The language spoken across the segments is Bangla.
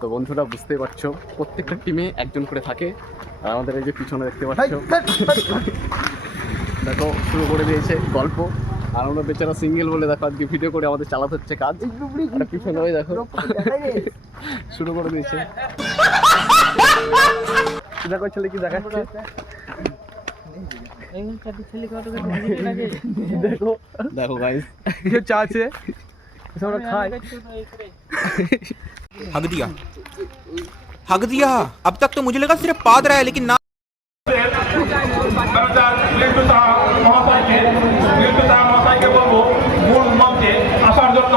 তো বন্ধুরা বুঝতেই পারছ প্রত্যেকটা টিমে একজন করে থাকে আর আমাদের এই যে পিছনে দেখতে পাচ্ছ দেখো শুরু করে দিয়েছে গল্প আর আমরা বেচারা সিঙ্গেল বলে দেখো আজকে ভিডিও করে আমাদের চালাতে হচ্ছে কাজ পিছনে ওই দেখো শুরু করে দিয়েছে দেখো ছেলে কি দেখাচ্ছে দেখো দেখো গাইস চা আছে আমরা খাই हक दिया हक दिया अब तक तो मुझे लगा सिर्फ पाद रहा है लेकिन ना ডাক্তার লিন্টু সাহা মহাশয়কে লিন্টু সাহা মহাশয়কে বলবো মূল মঞ্চে আসার জন্য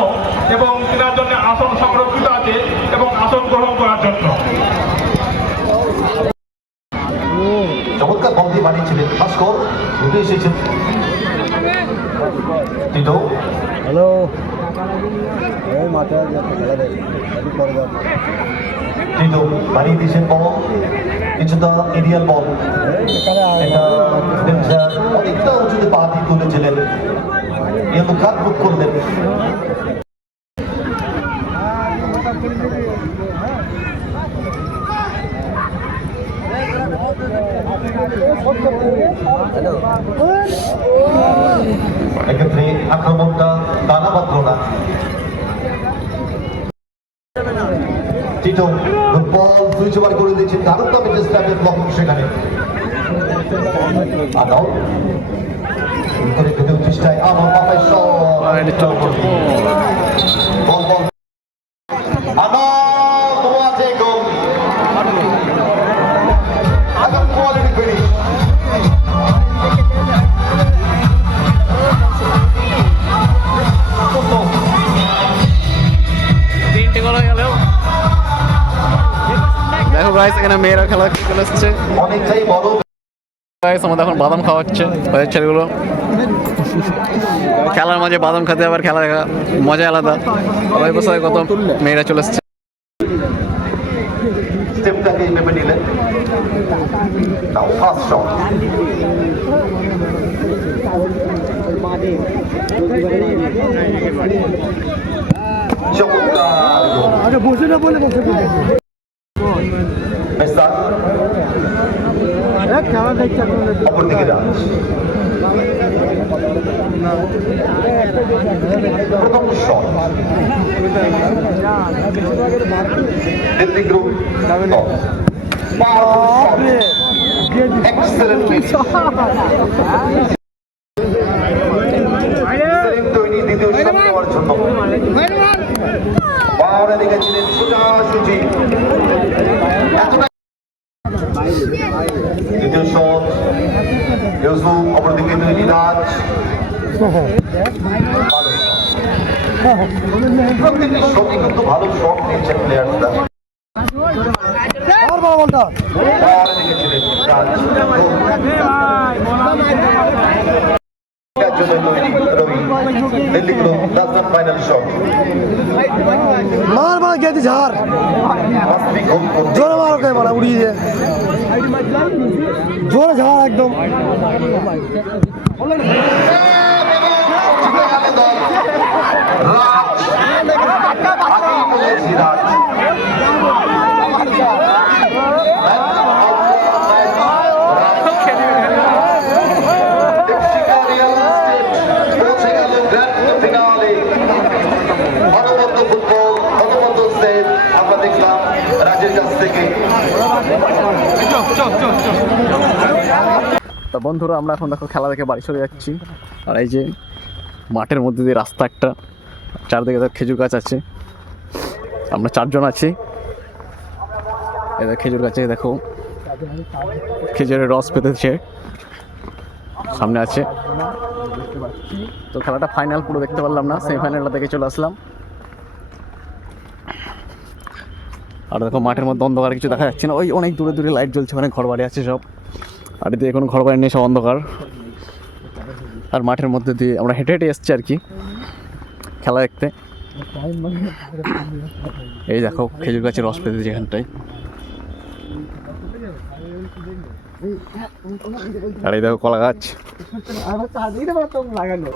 এবং কেনার জন্য আসন সংরক্ষিত আছে এবং আসন গ্রহণ করার জন্য চমৎকার বন্দি বানিয়েছিলেন ভাস্কর উঠে এসেছেন টিটো হ্যালো এই মাঠে পরে যাব দিয়েছেন বল কিছুটা এরিয়াল বল এখানে এটা অনেকটা উঁচুতে পা দিয়ে তুলেছিলেন। কিন্তু কাট বুক করলেন। এক্ষেত্রে আক্রমণটা দানা পাত্র না। টিটো সুইচ ওভার করে দিয়েছে। দারুণ তবে সেখানে। আদাও করে চেষ্টায়। গাইস এখানে মেয়েরা খেলা চলে এসছে অনেকটাই বড় আমাদের এখন বাদাম খাওয়া হচ্ছে, ওদের ছেলেগুলো। খেলার মাঝে বাদাম খেতে আবার খেলা দেখা, মজা আলাদা। সবাই বসে কত মেয়েরা চলে এসছে। গোল। বসে না বলে বসে। মেসার খেলা দেখছে এখন অপর দিকে রাজ প্রথম শট দিল্লি গ্রুপ এক্সেলেন্ট তৈরি দ্বিতীয় শট নেওয়ার জন্য। পাওয়ারে লেগেছিলেন সোজাসুজি দ্বিতীয় ইউসুফ অপরদিকে তৈরি রাজ প্রত্যেকটি শটই কিন্তু ভালো শট নিয়েছেন শট মার মার গেছি ঝাড়। জোরে মারো কে মারা উড়িয়ে জোরে ঝাড় একদম। রাজ তা বন্ধুরা, আমরা এখন দেখো খেলা দেখে বাড়ি চলে যাচ্ছি। আর এই যে মাঠের মধ্যে দিয়ে রাস্তা একটা, চারদিকে দেখো খেজুর গাছ আছে। আমরা চারজন আছি। এই দেখো খেজুর গাছে দেখো, খেজুরের রস পেতেছে। সামনে আছে। তো খেলাটা ফাইনাল পুরো দেখতে পারলাম না সেমিফাইনালটা দেখে চলে আসলাম। আর দেখো মাঠের মধ্যে অন্ধকার, কিছু দেখা যাচ্ছে না। ওই অনেক দূরে দূরে লাইট জ্বলছে, অনেক ঘর বাড়ি আছে সব। আর এদিকে কোনো ঘর বাড়ি নেই, সব অন্ধকার। আর মাঠের মধ্যে দিয়ে আমরা হেঁটে হেঁটে এসছি আর কি, খেলা দেখতে। এই দেখো, খেজুর গাছের রস পেতে যেখানটায় আর এই দেখো কলা গাছ। লাগানো